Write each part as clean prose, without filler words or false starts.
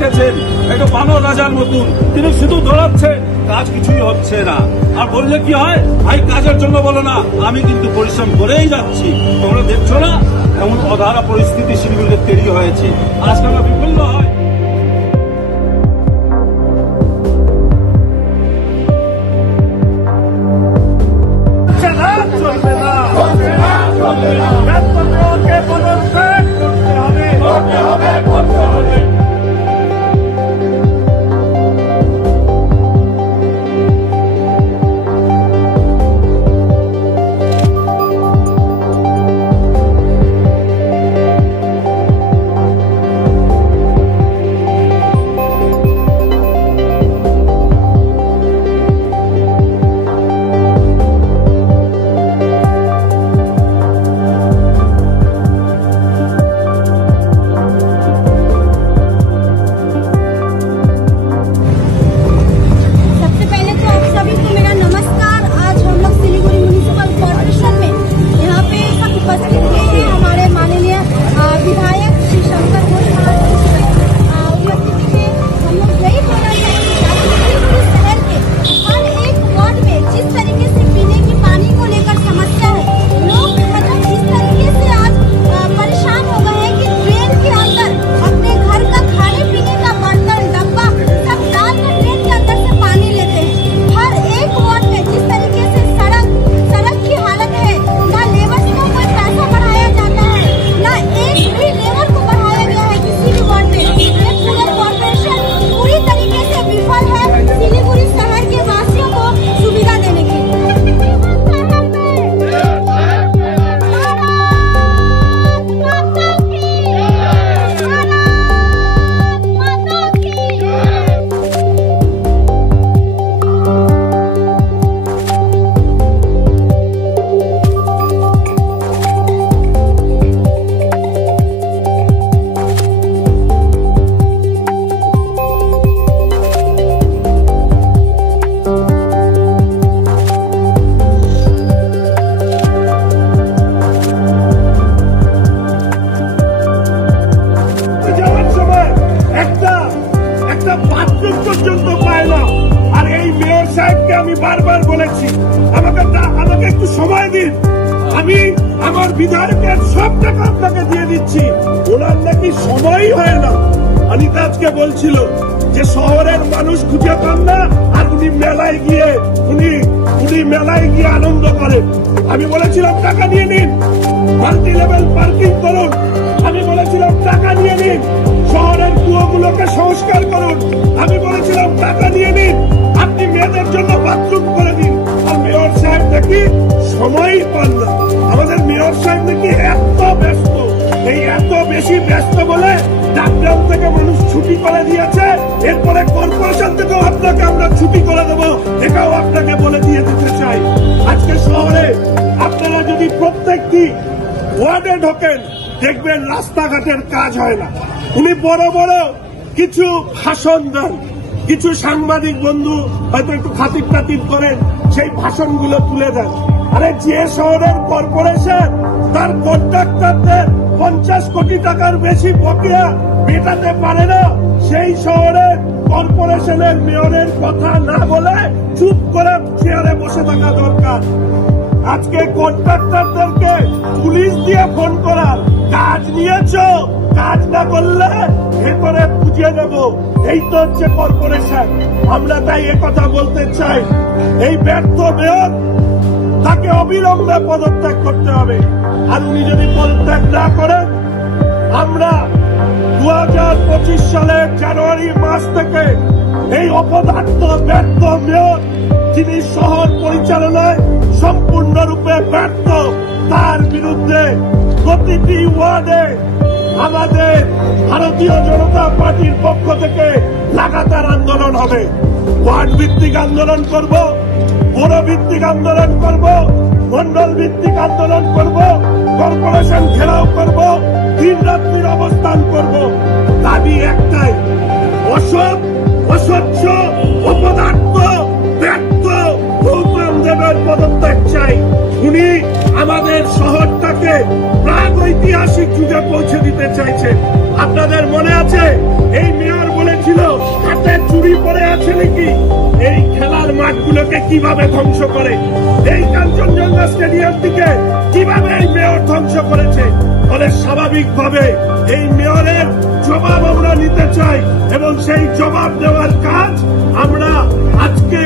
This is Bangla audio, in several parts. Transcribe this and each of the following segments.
দেখেছেন একটা বানর রাজার মতন, তিনি শুধু দৌড়াচ্ছে, কাজ কিছুই হচ্ছে না। আর বললে কি হয়, ভাই কাজের জন্য বলো না, আমি কিন্তু পরিশ্রম করেই যাচ্ছি। তোমরা দেখছো না এমন অধারা পরিস্থিতি শিলিগুড়িতে তৈরি হয়েছে, আজকে আমরা বিপন্ন হয়। আমি বারবার বলেছি আমাকে একটু সময় দিন, আমি আমার বিধায়কের সব টাকা আপনাকে দিয়ে দিচ্ছি। ওনার নাকি সময়ই হয় না। অনিতা আজকে বলছিল যে শহরের মানুষ খুঁজে পান না, আর উনি মেলায় গিয়ে আনন্দ করেন। আমি বলেছিলাম টাকা নিয়ে নিন, মাল্টি লেভেল পার্কিং করুন। আমি বলেছিলাম টাকা নিয়ে নিন, শহরের কুয়োগুলোকে সংস্কার করুন। আমি বলেছিলাম টাকা নিয়ে নিন, আপনি মেয়েদের জন্য বাথরুম করে দিন। আর মেয়র সাহেব নাকি সময়ই পান না। আমাদের মেয়র সাহেব নাকি এত ব্যস্ত, এই এত বেশি ব্যস্ত বলে ডাকগ্রাম থেকে মানুষ ছুটি করে দিয়েছে। এরপরে কর্পোরেশন থেকেও আপনাকে আমরা ছুটি করে দেবো, এটাও আপনাকে বলে দিয়ে দিতে চাই। আজকে শহরে আপনারা যদি প্রত্যেকটি ওয়ার্ডে ঢোকেন, দেখবেন রাস্তাঘাটের কাজ হয় না। উনি বড় বড় কিছু ভাষণ দেন, কিছু সাংবাদিক বন্ধু হয়তো একটু খাতির টাতির করেন, সেই ভাষণগুলো তুলে দেন। আরে যে শহরের কর্পোরেশন তার কন্ট্রাক্টরদের 50 কোটি টাকার বেশি বকেয়া মেটাতে পারে না, সেই শহরের কর্পোরেশনের মেয়রের কথা না বলে চুপ করে চেয়ারে বসে থাকা দরকার। আজকে কন্ট্রাক্টরদেরকে পুলিশ দিয়ে ফোন করার, কাজ নিয়েছ, কাজ না করলে ভেতরে বুঝিয়ে দেব, এই তো হচ্ছে কর্পোরেশন। আমরা তাই একথা বলতে চাই, এই ব্যর্থ মেয়র তাকে অবিলম্বে পদত্যাগ করতে হবে। আর উনি যদি পদত্যাগ না করেন, আমরা 2025 সালের জানুয়ারি মাস থেকে এই অপদার্থ ব্যর্থ মেয়র, যিনি শহর পরিচালনায় সম্পূর্ণরূপে ব্যর্থ, তার বিরুদ্ধে প্রতিটি ওয়ার্ডে আমাদের ভারতীয় জনতা পার্টির পক্ষ থেকে লাগাতার আন্দোলন হবে। ওয়ার্ড ভিত্তিক আন্দোলন করব, পৌর ভিত্তিক আন্দোলন করব, মন্ডল ভিত্তিক আন্দোলন করব, কর্পোরেশন ঘেরাও করব, দিন রাত্রির অবস্থান করব। দাবি একটাই, অসৎ, অস্বচ্ছ, অপদার্থ, ব্যর্থ গৌতম দেবের পদত্যাগ চাই। উনি আমাদের শহরটাকে প্রাগ ঐতিহাসিক যুগে পৌঁছে দিতে চাইছেন। আপনাদের মনে আছে এই মেয়র বলে দেখি এই খেলার মাঠগুলোকে কিভাবে ধ্বংস করে, এই কাঞ্চনজঙ্ঘা স্টেডিয়াম থেকে কিভাবে এই মেয়র ধ্বংস করেছে। ফলে স্বাভাবিকভাবে এই মেয়রের জবাব আমরা নিতে চাই এবং সেই জবাব দেওয়ার কাজ আমরা আজকে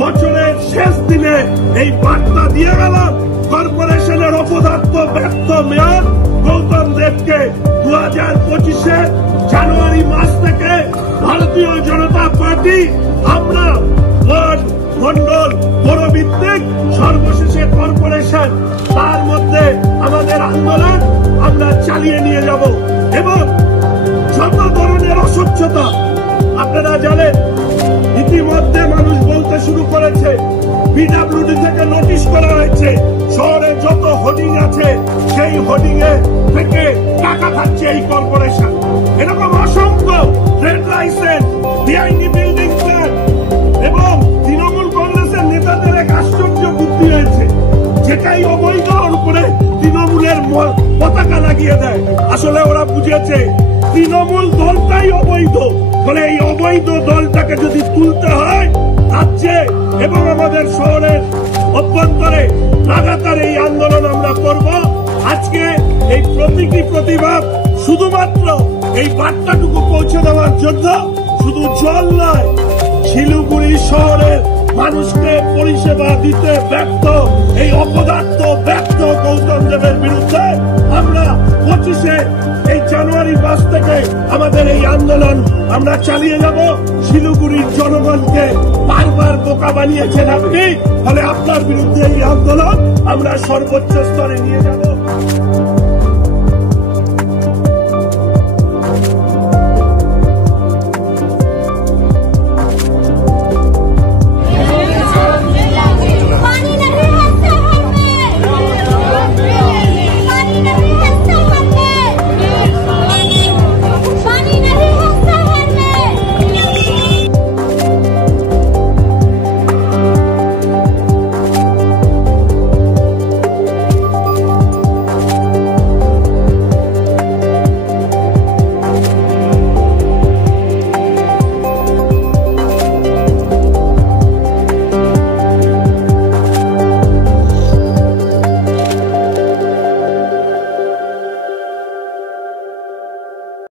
বছরের শেষ দিনে এই বার্তা দিয়ে গেলাম কর্পোরেশনের অপদার্থ ব্যর্থ মেয়র গৌতম দেবকে 2025 জানুয়ারি মাস থেকে ভারতীয় জনতা পার্টি আমরা ওয়ার্ড মন্ডল পৌরভিত্তিক সর্বশেষে কর্পোরেশন তার মধ্যে আমাদের আন্দোলন আমরা চালিয়ে নিয়ে যাব এবং যত ধরনের অস্বচ্ছতা আপনারা জানেন ইতিমধ্যে মানুষ বলতে শুরু করেছে পিডব্লিউডি থেকে নোটিশ করা হয়েছে শহরে যত হোর্ডিং আছে সেই হোর্ডিং এ থেকে টাকা খাচ্ছে এই কর্পোরেশন। এরকম অসংখ্য ট্রেড লাইসেন্স বিআইনি বিল্ডিং প্ল্যান এবং তৃণমূল কংগ্রেসের নেতাদের এক আশ্চর্য বুদ্ধি হয়েছে যেটাই অবৈধ উপরে তৃণমূলের পতাকা লাগিয়ে দেয়। আসলে ওরা বুঝেছে তৃণমূল দলটাই অবৈধ, ফলে এই অবৈধ দলটাকে যদি তুলতে হয় রাজ্যে এবং আমাদের শহরের অভ্যন্তরে লাগাতার এই আন্দোলন আমরা করব। আজকে এই প্রতীকী প্রতিবাদ শুধুমাত্র এই বার্তাটুকু পৌঁছে দেওয়ার জন্য শুধু জল নয়, শিলিগুড়ি শহরের মানুষকে পরিষেবা দিতে ব্যর্থ এই অপদার্থ ব্যর্থ গৌতম দেবের বিরুদ্ধে আমরা 25 এই জানুয়ারি মাস থেকে আমাদের এই আন্দোলন আমরা চালিয়ে যাব। শিলিগুড়ির জনগণকে বারবার বোকা বানিয়েছেন আপনি, ফলে আপনার বিরুদ্ধে এই আন্দোলন আমরা সর্বোচ্চ স্তরে নিয়ে যাব।